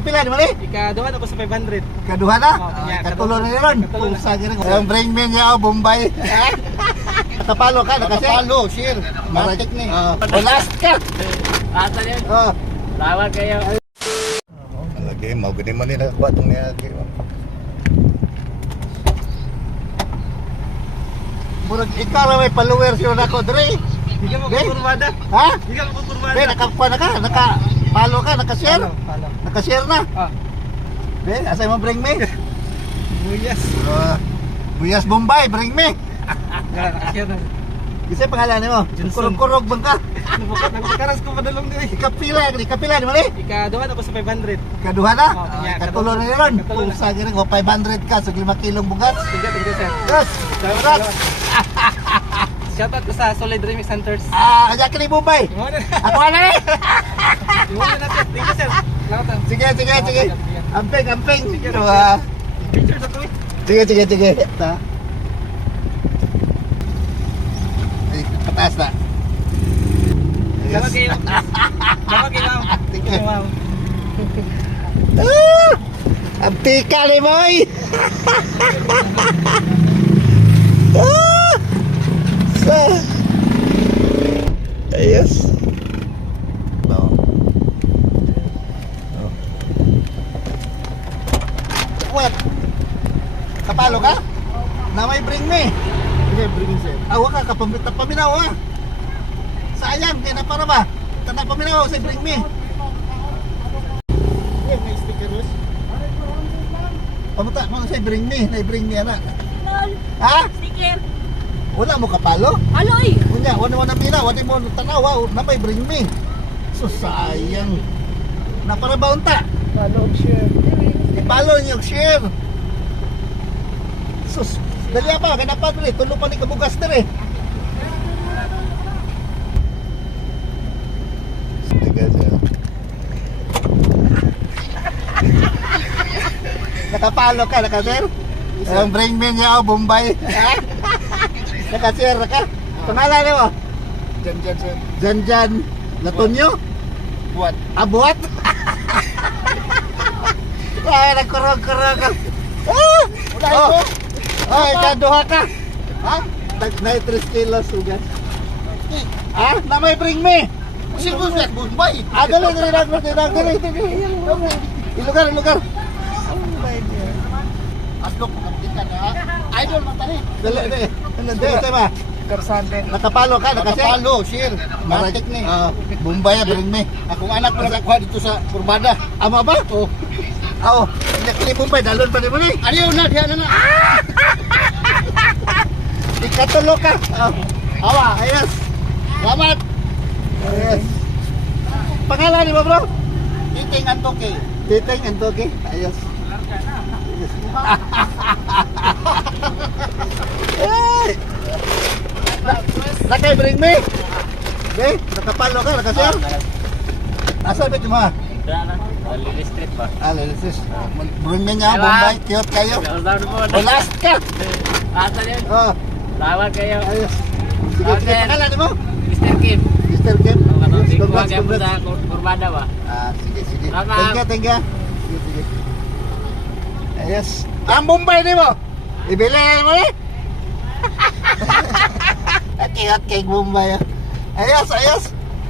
Pila di mali? Ikaduha na ko sa 500. Kaduha na? Oh, yeah, Katulo na rin. Katulo na. Pusa ka rin. Ang brain man niya, Bombay. Nakapalo ka, nakasir. Nakapalo, sir. Matik ni. Last ka. Ata yan. Oh. Lawag kayo. Lagi, mau gede man nila batong niya. Murag ikaw na may followers yun ako, Dre. Hindi ka magpapurmada. Ha? Hindi ka magpapurmada. Be, nakakuha na ka, nakapalo ka, nakashare. Palo. Nakashare na. Ah. Be, asay mo bring me? Buyas. Buyas Bombay, bring me. Nakashare na. Kasi pangalan mo? Johnson. Kurog-kurog bang ka? Nagkakaras ko padalong din. Ikapila di mali? Ikaduha na ko sa 500. Kaduha na? Oh, yeah, Katulo na rin. Katulo na. Pusa ka rin, 500 ka, so 5 kilong bugat. Tiga sir. Yes! Congrats! Shoutout ko sa Solid Remix Hunters. Aja ka ni Bombay. Ako na eh! Iwan na sir. Thank you sir. Salamat. Sige. Amping. Sige. Diba? Pictures ako eh. Sige. Ta. Ay, pataas na. Salamat kayo. Salamat kayo ma'am. Thank you. Ma'am. Ang tika ni Moy! Ayos. What? Kapalo ka? Na may bring me. Hindi, bring sir. Awa ka, paminaw ha. Sayang, kaya na para ba? Tanda paminaw sa bring me. May stickers. Pamunta, mga say bring me, na-bring me anak. Lol, Ha? sticker. Wala mo kapalo? Aloy! Unya, wala pila, wala mo tanawa, na may bring me. So sayang. Na para ba unta? Follow, share. Ipalo niyo share. Sus, dali pa, ganapa dali, tulo pa ni kabugas dire. Nakapalo ka, nakasir? Ang brain man niya, Bombay. Ha? Nakasir ka? Pangalan mo? Jan, sir. Jan Latonyo? Buat. Abuat? Ay, nagkurog-kurog ka. Ay, kaduha ka. Ha? Nag 3 kilos sugat. Ha? Na may bring me. Kasi mo sir, Bombay. Dali. Ilugar. Aslok, pagkakita na. Idol man tani. Dali. Dali, ba? Karsante. Nakapalo ka, nakasir? Nakapalo, sir. Matik ni. Bombay, bring me. Akong anak ko nakakuha dito sa Kurbada. Ama ba? Oo. Oo. Hindi Bombay, dalon pa rin mo ni. Ariyo na, diyan na. Ikatulo ka. Awa, ayos. Salamat. Ayos. Pangalan ni mo, bro? Titing Antoke. Titeng and Toki. Ayos. Hey! Nakay bring me. Okay, nakapalo ka, nakasir. Asa bit mo? Lili Street ba? Lilisis. Bring me niya, Bombay. Cute kayo. Last ka. Ata yan. Oh, Lawag kayo. ayos. Sige, Okay. pangalan ni mo? Mr. Kim. Mr. Kim. Congrats Congrats. sa Kurbada ba? Sige. Salamat. Thank you. Sige. Ayos. Ang Bombay ni mo. Ibili mo eh. At kay Bombay. Ayos.